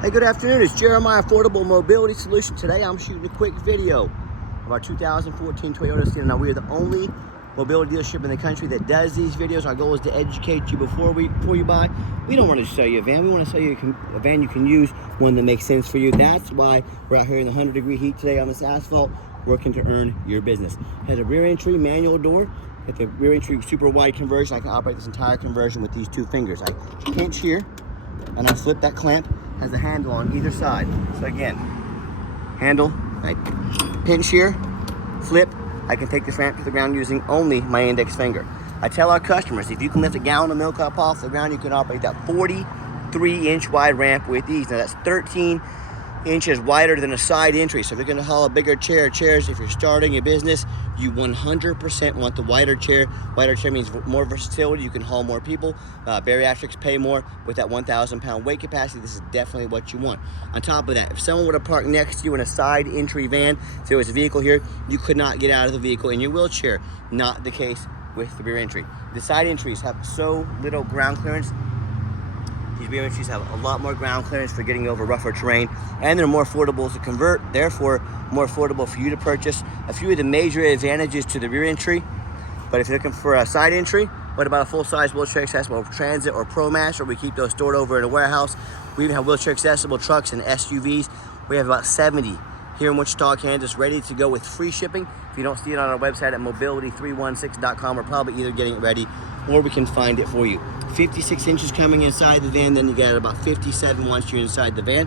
Hey, good afternoon. It's Jeremiah Affordable Mobility Solution. Today I'm shooting a quick video of our 2014 Toyota Sienna. Now, we are the only mobility dealership in the country that does these videos. Our goal is to educate you before you buy. We don't want to sell you a van. We want to sell you a van you can use, one that makes sense for you. That's why we're out here in the 100-degree heat today on this asphalt, working to earn your business. It has a rear entry manual door. With the rear entry super wide conversion, I can operate this entire conversion with these two fingers. I pinch here and I flip that clamp. Has a handle on either side. So again, handle, I pinch here, flip, I can take this ramp to the ground using only my index finger. I tell our customers, if you can lift a gallon of milk up off the ground, you can operate that 43-inch wide ramp with ease. Now that's 13 inches wider than a side entry. So if you're gonna haul a bigger chairs, if you're starting a business, you 100% want the wider chair. Wider chair means more versatility. You can haul more people. Bariatrics pay more with that 1,000-pound weight capacity. This is definitely what you want. On top of that, if someone were to park next to you in a side entry van, if there was a vehicle here, you could not get out of the vehicle in your wheelchair. Not the case with the rear entry. The side entries have so little ground clearance. These rear entries have a lot more ground clearance for getting over rougher terrain, and they're more affordable to convert, therefore more affordable for you to purchase. A few of the major advantages to the rear entry, but if you're looking for a side entry, what about a full-size wheelchair accessible Transit or Pro Master? We keep those stored over in a warehouse. We even have wheelchair accessible trucks and SUVs. We have about 70 here in Wichita, Kansas, ready to go with free shipping. If you don't see it on our website at mobility316.com, we're probably either getting it ready or we can find it for you. 56 inches coming inside the van, then you got about 57 once you're inside the van.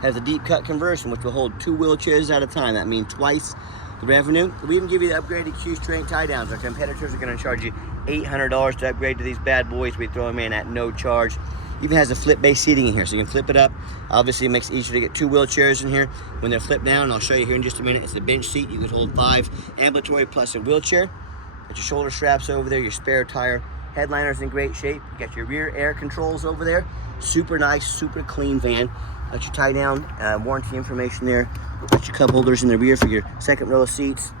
Has a deep cut conversion, which will hold 2 wheelchairs at a time. That means twice the revenue. We even give you the upgraded Q-strength tie downs. Our competitors are gonna charge you $800 to upgrade to these bad boys. We throw them in at no charge. Even has a flip base seating in here, so you can flip it up. Obviously, it makes it easier to get 2 wheelchairs in here. When they're flipped down, I'll show you here in just a minute, it's a bench seat. You can hold 5 ambulatory plus a wheelchair. Got your shoulder straps over there, your spare tire. Headliner's in great shape. You got your rear air controls over there. Super nice, super clean van. Got your tie down warranty information there. Got your cup holders in the rear for your second row of seats.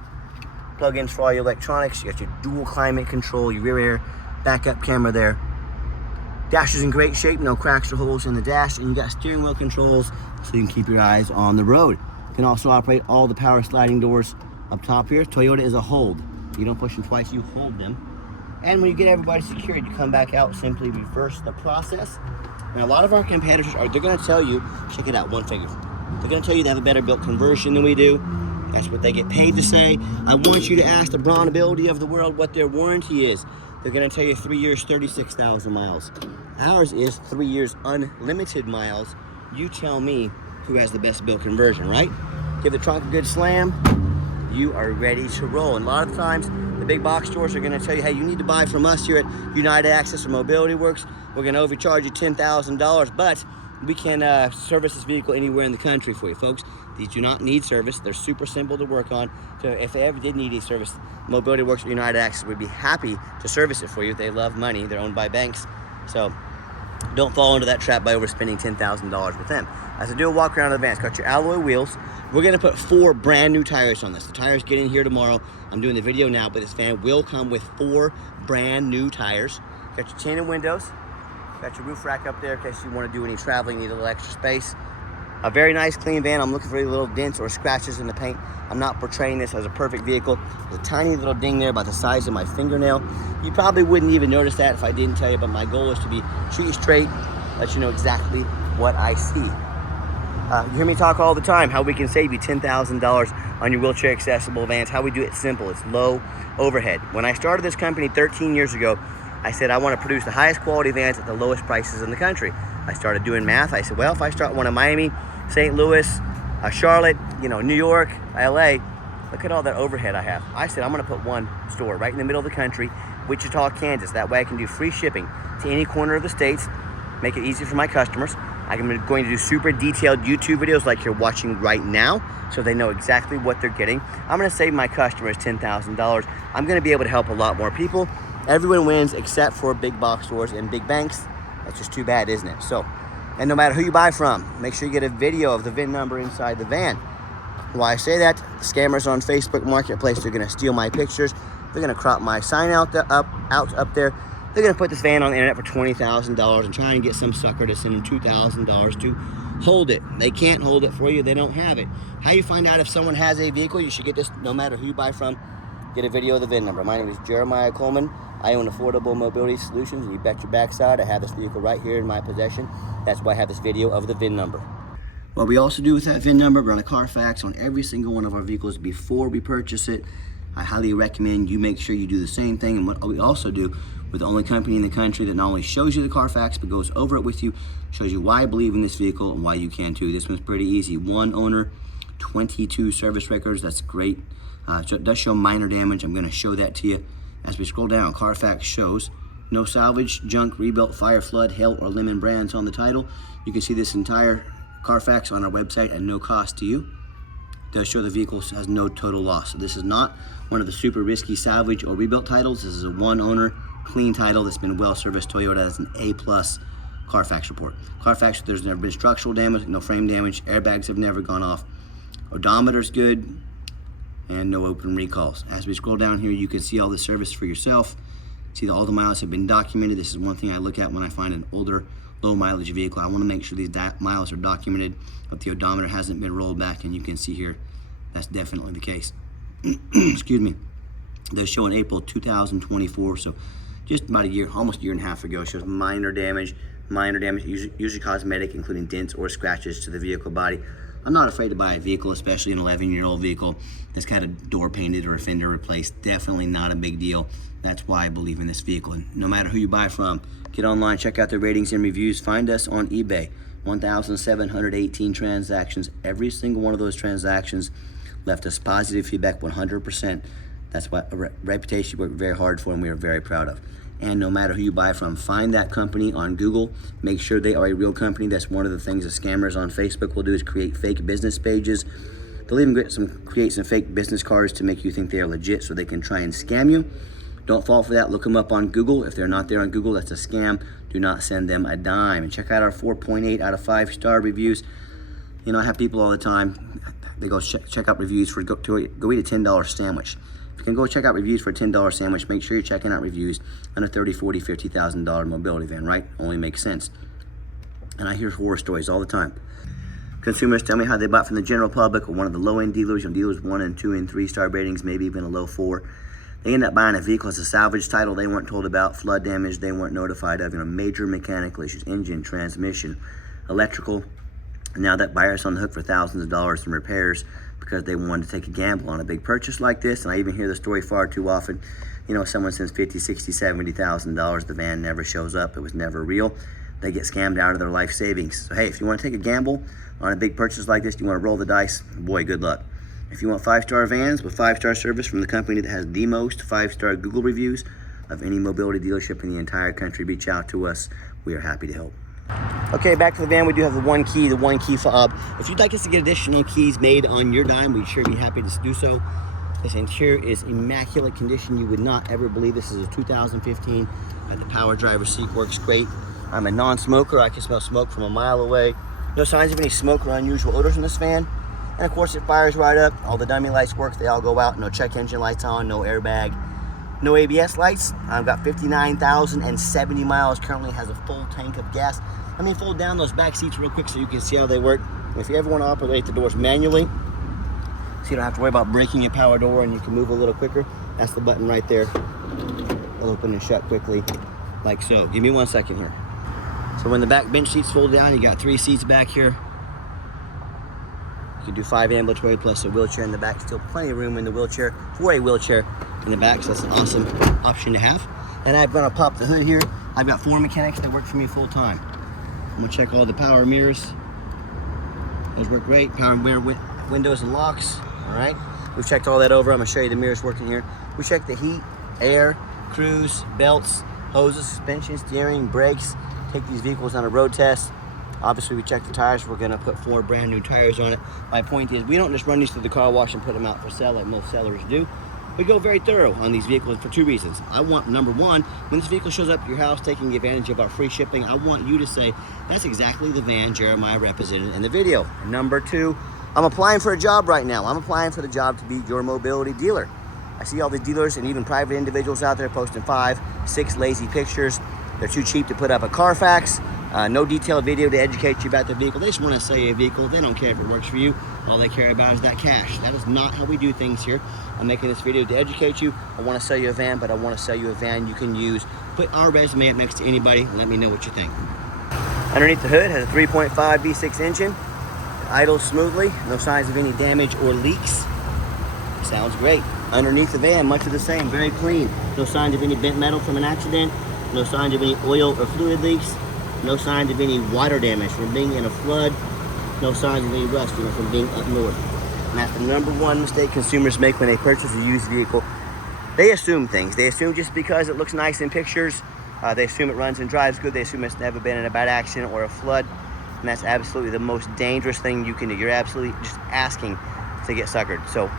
Plug-ins for all your electronics. You got your dual climate control, your rear air backup camera there. Dash is in great shape, no cracks or holes in the dash, and you got steering wheel controls so you can keep your eyes on the road. You can also operate all the power sliding doors up top here. Toyota is a hold. You don't push them twice, you hold them. And when you get everybody secured, you come back out, simply reverse the process. And a lot of our competitors they're gonna tell you, check it out, one finger. They're gonna tell you they have a better built conversion than we do. That's what they get paid to say. I want you to ask the Braun Ability of the world what their warranty is. They're gonna tell you 3 years, 36,000 miles. Ours is 3 years, unlimited miles. You tell me who has the best built conversion, right? Give the trunk a good slam, you are ready to roll. And a lot of times, the big box stores are gonna tell you, hey, you need to buy from us here at United Access or Mobility Works. We're gonna overcharge you $10,000, but we can service this vehicle anywhere in the country for you, folks. These do not need service. They're super simple to work on. So if they ever did need a service, Mobility Works or United Access would be happy to service it for you. They love money. They're owned by banks. So don't fall into that trap by overspending $10,000 with them. As I do a walk around of the van, it's got your alloy wheels. We're gonna put 4 brand new tires on this. The tires get in here tomorrow. I'm doing the video now, but this van will come with 4 brand new tires. Got your tinted windows. Got your roof rack up there in case you want to do any traveling, need a little extra space. A very nice, clean van. I'm looking for any little dents or scratches in the paint. I'm not portraying this as a perfect vehicle. There's a tiny little ding there about the size of my fingernail. You probably wouldn't even notice that if I didn't tell you, but my goal is to be street straight, let you know exactly what I see. You hear me talk all the time how we can save you $10,000 on your wheelchair accessible vans, how we do it simple. It's low overhead. When I started this company 13 years ago, I said I want to produce the highest quality vans at the lowest prices in the country. I started doing math. I said, well, if I start one in Miami, St. Louis, Charlotte, New York, LA, look at all that overhead I have. I said I'm going to put one store right in the middle of the country, Wichita, Kansas. That way I can do free shipping to any corner of the states, make it easy for my customers. I'm going to do super detailed YouTube videos like you're watching right now, so they know exactly what they're getting. I'm going to save my customers $10,000. I'm going to be able to help a lot more people. Everyone wins except for big box stores and big banks. That's just too bad, isn't it? So, and no matter who you buy from, make sure you get a video of the VIN number inside the van. Why I say that, scammers on Facebook Marketplace are gonna steal my pictures. They're gonna crop my sign out up there. They're gonna put this van on the internet for $20,000 and try and get some sucker to send them $2,000 to hold it. They can't hold it for you, they don't have it. How you find out if someone has a vehicle, you should get this no matter who you buy from. Get a video of the VIN number. My name is Jeremiah Coleman. I own Affordable Mobility Solutions, and you bet your backside I have this vehicle right here in my possession. That's why I have this video of the VIN number. What we also do with that VIN number, run a Carfax on every single one of our vehicles before we purchase it. I highly recommend you make sure you do the same thing. And what we also do, we're the only company in the country that not only shows you the Carfax, but goes over it with you, shows you why I believe in this vehicle and why you can too. This one's pretty easy. 1 owner, 22 service records. That's great. So it does show minor damage. I'm going to show that to you. As we scroll down, Carfax shows no salvage, junk, rebuilt, fire, flood, hail, or lemon brands on the title. You can see this entire Carfax on our website at no cost to you. It does show the vehicle has no total loss. So this is not one of the super risky salvage or rebuilt titles. This is a 1 owner, clean title that's been well serviced. Toyota has an A+ Carfax report. Carfax, there's never been structural damage, no frame damage, airbags have never gone off. Odometer's good, and no open recalls. As we scroll down here, you can see all the service for yourself. See that all the miles have been documented. This is one thing I look at when I find an older, low mileage vehicle. I want to make sure these miles are documented, but the odometer hasn't been rolled back, and you can see here that's definitely the case. Excuse me. They're showing April 2024, so just about a year, almost a year and a half ago. It shows minor damage, usually cosmetic, including dents or scratches to the vehicle body. I'm not afraid to buy a vehicle, especially an 11-year-old vehicle that's got a door painted or a fender replaced. Definitely not a big deal. That's why I believe in this vehicle. And no matter who you buy from, get online, check out the ratings and reviews. Find us on eBay. 1,718 transactions. Every single one of those transactions left us positive feedback, 100%. That's what a reputation we work very hard for and we are very proud of. And no matter who you buy from, find that company on Google. Make sure they are a real company. That's one of the things the scammers on Facebook will do, is create fake business pages. They'll even create some fake business cards to make you think they are legit so they can try and scam you. Don't fall for that. Look them up on Google. If they're not there on Google, that's a scam. Do not send them a dime. And check out our 4.8 out of 5-star reviews. You know, I have people all the time, they go check out reviews for go eat a $10 sandwich. If you can go check out reviews for a $10 sandwich, make sure you're checking out reviews on a $30,000, $40,000, $50,000 mobility van, right? Only makes sense. And I hear horror stories all the time. Consumers tell me how they bought from the general public or one of the low-end dealers, dealers 1 and 2 and 3-star ratings, maybe even a low 4. They end up buying a vehicle as a salvage title they weren't told about, flood damage they weren't notified of, major mechanical issues, engine, transmission, electrical. And now that buyer's on the hook for thousands of dollars in repairs because they wanted to take a gamble on a big purchase like this. And I even hear the story far too often. Someone sends $50,000, $60,000, $70,000. The van never shows up. It was never real. They get scammed out of their life savings. So hey, if you want to take a gamble on a big purchase like this, you want to roll the dice, boy, good luck. If you want 5-star vans with 5-star service from the company that has the most 5-star Google reviews of any mobility dealership in the entire country, reach out to us. We are happy to help. Okay, back to the van. We do have the one key fob. If you'd like us to get additional keys made on your dime, we'd sure be happy to do so. This interior is immaculate condition. You would not ever believe this is a 2015. The power driver seat works great. I'm a non-smoker. I can smell smoke from a mile away. No signs of any smoke or unusual odors in this van. And of course, it fires right up. All the dummy lights work. They all go out. No check engine lights on, no airbag, no ABS lights. I've got 59,070 miles. Currently has a full tank of gas. Let me fold down those back seats real quick so you can see how they work. If you ever want to operate the doors manually, so you don't have to worry about breaking a power door and you can move a little quicker, that's the button right there. It'll open and shut quickly, like so. Give me 1 second here. So when the back bench seats fold down, you got 3 seats back here. You can do 5 ambulatory plus a wheelchair in the back. Still plenty of room in the wheelchair for a wheelchair in the back, so that's an awesome option to have. And I'm gonna pop the hood here. I've got 4 mechanics that work for me full time. I'm gonna check all the power mirrors. Those work great. Power mirror windows and locks. All right. We've checked all that over. I'm gonna show you the mirrors working here. We checked the heat, air, cruise, belts, hoses, suspension, steering, brakes. Take these vehicles on a road test. Obviously, we checked the tires. We're gonna put 4 brand new tires on it. My point is, we don't just run these through the car wash and put them out for sale like most sellers do. We go very thorough on these vehicles for 2 reasons. I want, number one, when this vehicle shows up at your house taking advantage of our free shipping, I want you to say, that's exactly the van Jeremiah represented in the video. And number 2, I'm applying for a job right now. I'm applying for the job to be your mobility dealer. I see all these dealers and even private individuals out there posting 5, 6 lazy pictures. They're too cheap to put up a Carfax. No detailed video to educate you about the vehicle. They just want to sell you a vehicle. They don't care if it works for you. All they care about is that cash. That is not how we do things here. I'm making this video to educate you. I want to sell you a van, but I want to sell you a van you can use. Put our resume up next to anybody and let me know what you think. Underneath the hood has a 3.5 V6 engine. It idles smoothly. No signs of any damage or leaks. Sounds great. Underneath the van, much of the same. Very clean. No signs of any bent metal from an accident. No signs of any oil or fluid leaks. No signs of any water damage from being in a flood. No signs of any rust from being up north. And that's the #1 mistake consumers make when they purchase a used vehicle. They assume things. They assume just because it looks nice in pictures, they assume it runs and drives good. They assume it's never been in a bad accident or a flood. And that's absolutely the most dangerous thing you can do. You're absolutely just asking to get suckered. So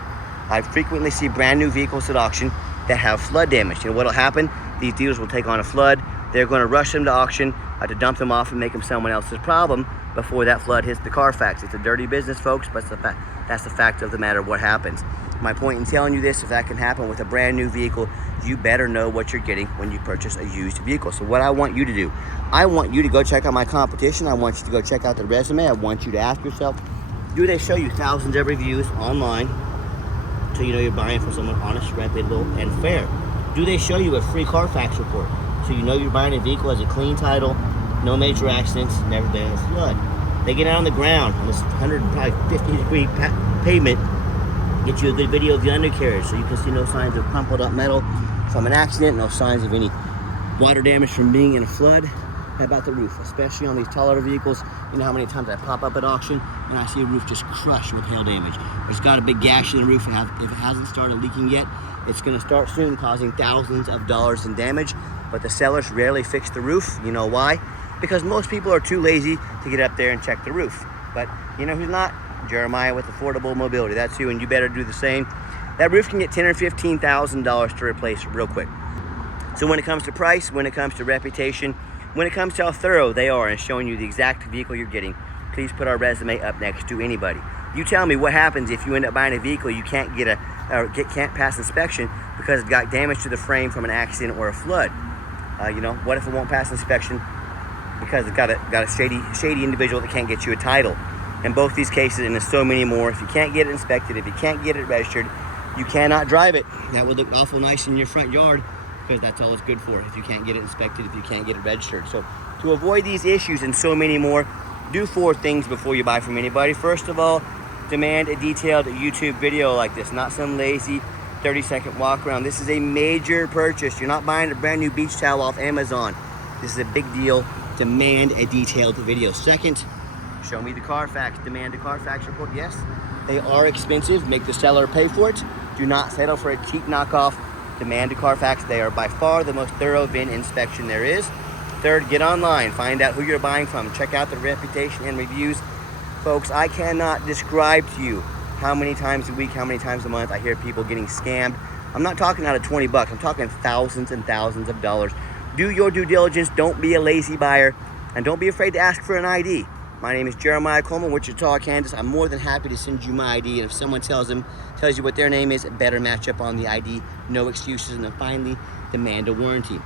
I frequently see brand new vehicles at auction that have flood damage. You know what'll happen? These dealers will take on a flood. They're going to rush them to auction to dump them off and make them someone else's problem before that flood hits the Carfax. It's a dirty business, folks, but that's the fact of the matter what happens. My point in telling you this, if that can happen with a brand new vehicle, you better know what you're getting when you purchase a used vehicle. So what I want you to do, I want you to go check out my competition. I want you to go check out the resume. I want you to ask yourself, do they show you thousands of reviews online so you know you're buying from someone honest, reputable, and fair? Do they show you a free Carfax report so you know you're buying a vehicle as a clean title, no major accidents, never been in a flood? They get out on the ground on this 150-degree pavement, get you a good video of the undercarriage so you can see no signs of crumpled up metal from an accident, no signs of any water damage from being in a flood. How about the roof? Especially on these taller vehicles, you know how many times I pop up at auction and I see a roof just crushed with hail damage. There's got a big gash in the roof, and if it hasn't started leaking yet, it's going to start soon, causing thousands of dollars in damage. But the sellers rarely fix the roof. You know why? Because most people are too lazy to get up there and check the roof. But you know who's not? Jeremiah with Affordable Mobility. That's you, and you better do the same. That roof can get $10,000 or $15,000 to replace real quick. So when it comes to price, when it comes to reputation, when it comes to how thorough they are in showing you the exact vehicle you're getting, please put our resume up next to anybody. You tell me what happens if you end up buying a vehicle you can't can't pass inspection because it got damage to the frame from an accident or a flood. You know, what if it won't pass inspection because it's got a shady individual that can't get you a title? In both these cases, and there's so many more, if you can't get it inspected, if you can't get it registered, you cannot drive it. That would look awful nice in your front yard because that's all it's good for, if you can't get it inspected, if you can't get it registered. So to avoid these issues and so many more, do 4 things before you buy from anybody. First of all, demand a detailed YouTube video like this, not some lazy 30-second walk around. This is a major purchase. You're not buying a brand new beach towel off Amazon. This is a big deal. Demand a detailed video. Second, show me the Carfax. Demand a Carfax report. Yes, they are expensive. Make the seller pay for it. Do not settle for a cheap knockoff. Demand a Carfax. They are by far the most thorough VIN inspection there is. Third, get online. Find out who you're buying from. Check out the reputation and reviews. Folks, I cannot describe to you how many times a week, how many times a month I hear people getting scammed. I'm not talking out of 20 bucks. I'm talking thousands and thousands of dollars. Do your due diligence. Don't be a lazy buyer. And don't be afraid to ask for an ID. My name is Jeremiah Coleman, Wichita, Kansas. I'm more than happy to send you my ID. And if someone tells you what their name is, it better match up on the ID. No excuses. And then finally, demand a warranty.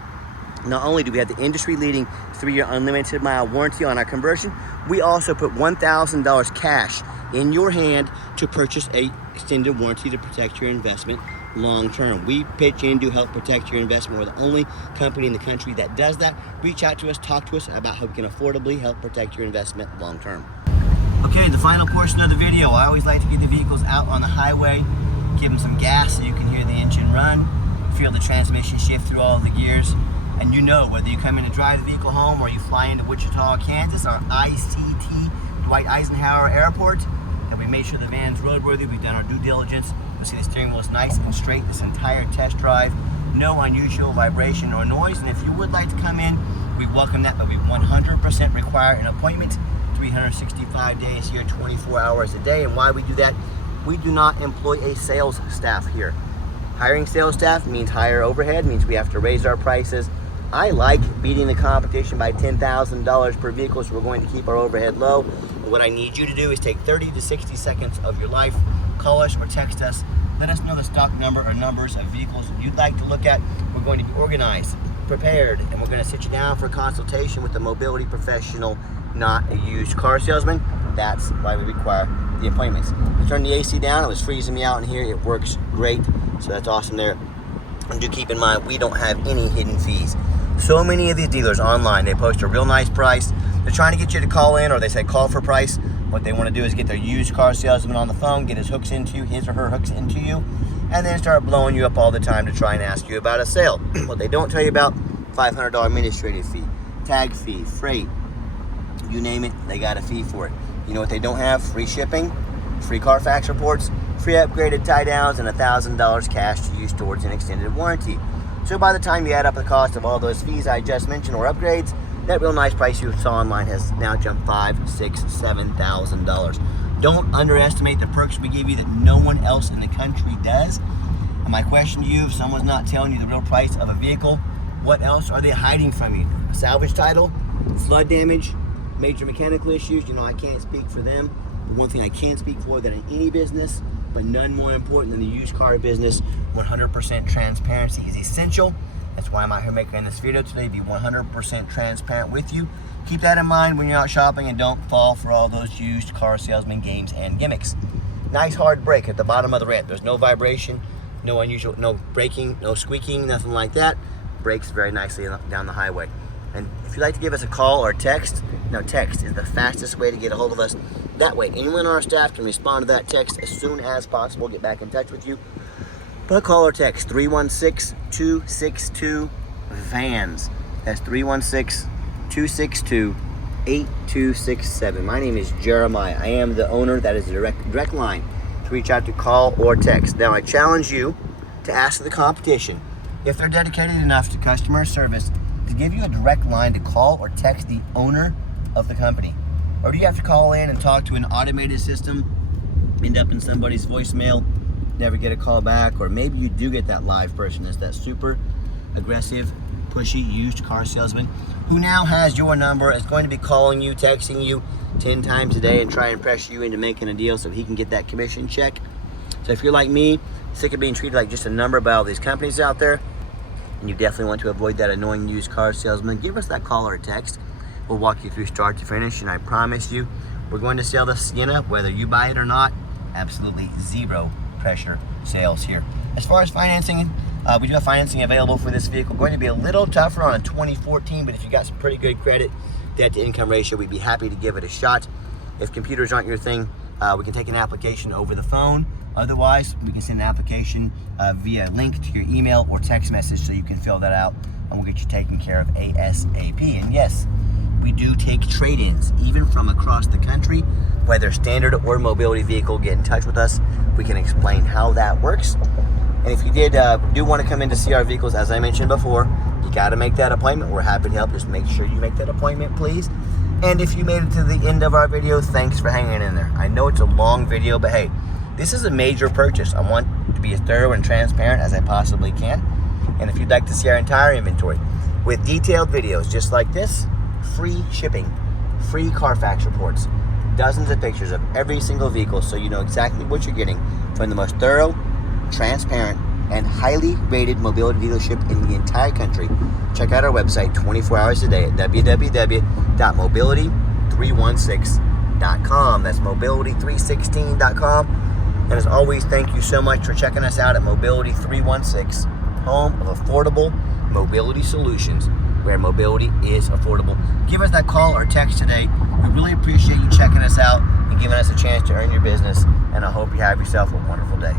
Not only do we have the industry-leading 3-year unlimited mile warranty on our conversion, we also put $1,000 cash in your hand to purchase a extended warranty to protect your investment long-term. We pitch in to help protect your investment. We're the only company in the country that does that. Reach out to us, talk to us about how we can affordably help protect your investment long-term. Okay, the final portion of the video. I always like to get the vehicles out on the highway, give them some gas so you can hear the engine run, feel the transmission shift through all of the gears. And you know, whether you come in to drive the vehicle home or you fly into Wichita, Kansas, our ICT Dwight Eisenhower Airport, that we made sure the van's roadworthy. We've done our due diligence. You see the steering wheel is nice and straight this entire test drive. No unusual vibration or noise. And if you would like to come in, we welcome that, but we 100% require an appointment, 365 days here, 24 hours a day. And why we do that, we do not employ a sales staff here. Hiring sales staff means higher overhead, means we have to raise our prices. I like beating the competition by $10,000 per vehicle, so we're going to keep our overhead low. And what I need you to do is take 30 to 60 seconds of your life, call us or text us Let us know the stock number or numbers of vehicles you'd like to look at. We're going to be organized, prepared, and we're going to sit you down for a consultation with a mobility professional, not a used car salesman. That's why we require the appointments. We turned the AC down. It was freezing me out in here. It works great, so that's awesome there. And do keep in mind, we don't have any hidden fees. So many of these dealers online, they post a real nice price. They're trying to get you to call in, or they say call for price. What they want to do is get their used car salesman on the phone, get his or her hooks into you, and then start blowing you up all the time to try and ask you about a sale. What they don't tell you about, $500 administrative fee, tag fee, freight, you name it, they got a fee for it. You know what they don't have? Free shipping, free Carfax reports, free upgraded tie downs, and $1,000 cash to use towards an extended warranty. So by the time you add up the cost of all those fees I just mentioned or upgrades, that real nice price you saw online has now jumped $5,000, $6,000, $7,000. Don't underestimate the perks we give you that no one else in the country does. And my question to you, if someone's not telling you the real price of a vehicle, what else are they hiding from you? A salvage title, flood damage, major mechanical issues? You know, I can't speak for them. The one thing I can speak for that in any business, but none more important than the used car business, 100% transparency is essential. That's why I'm out here making this video today, to be 100% transparent with you. Keep that in mind when you're out shopping, and don't fall for all those used car salesman games and gimmicks. Nice hard brake at the bottom of the ramp. There's no vibration, no unusual, no braking, no squeaking, nothing like that. Brakes very nicely down the highway. And if you'd like to give us a call or text, now text is the fastest way to get a hold of us. That way, anyone on our staff can respond to that text as soon as possible, get back in touch with you. But call or text 316-262-VANS. That's 316-262-8267. My name is Jeremiah. I am the owner. That is the direct line to reach out to, call or text. Now, I challenge you to ask the competition, if they're dedicated enough to customer service, to give you a direct line to call or text the owner of the company. Or do you have to call in and talk to an automated system, end up in somebody's voicemail, never get a call back? Or maybe you do get that live person that's that super aggressive, pushy used car salesman who now has your number, is going to be calling you, texting you 10 times a day and try and pressure you into making a deal so he can get that commission check. So if you're like me, sick of being treated like just a number by all these companies out there, and you definitely want to avoid that annoying used car salesman, give us that call or text. We'll walk you through start to finish, and I promise you, we're going to sell the Sienna, whether you buy it or not. Absolutely zero pressure sales here. As far as financing, we do have financing available for this vehicle. Going to be a little tougher on a 2014, but if you got some pretty good credit, debt to income ratio, we'd be happy to give it a shot. If computers aren't your thing, we can take an application over the phone. Otherwise, we can send an application via link to your email or text message, so you can fill that out, and we'll get you taken care of ASAP. And yes, we do take trade-ins, even from across the country. Whether standard or mobility vehicle, get in touch with us. We can explain how that works. And if you do want to come in to see our vehicles, as I mentioned before, you got to make that appointment. We're happy to help. Just make sure you make that appointment, please. And if you made it to the end of our video, thanks for hanging in there. I know it's a long video, but hey, this is a major purchase. I want to be as thorough and transparent as I possibly can. And if you'd like to see our entire inventory with detailed videos just like this, free shipping, free Carfax reports, dozens of pictures of every single vehicle, so you know exactly what you're getting from the most thorough, transparent, and highly rated mobility dealership in the entire country, check out our website 24 hours a day at www.mobility316.com. That's mobility316.com. And as always, thank you so much for checking us out at Mobility 316, home of affordable mobility solutions, where mobility is affordable. Give us that call or text today. We really appreciate you checking us out and giving us a chance to earn your business. And I hope you have yourself a wonderful day.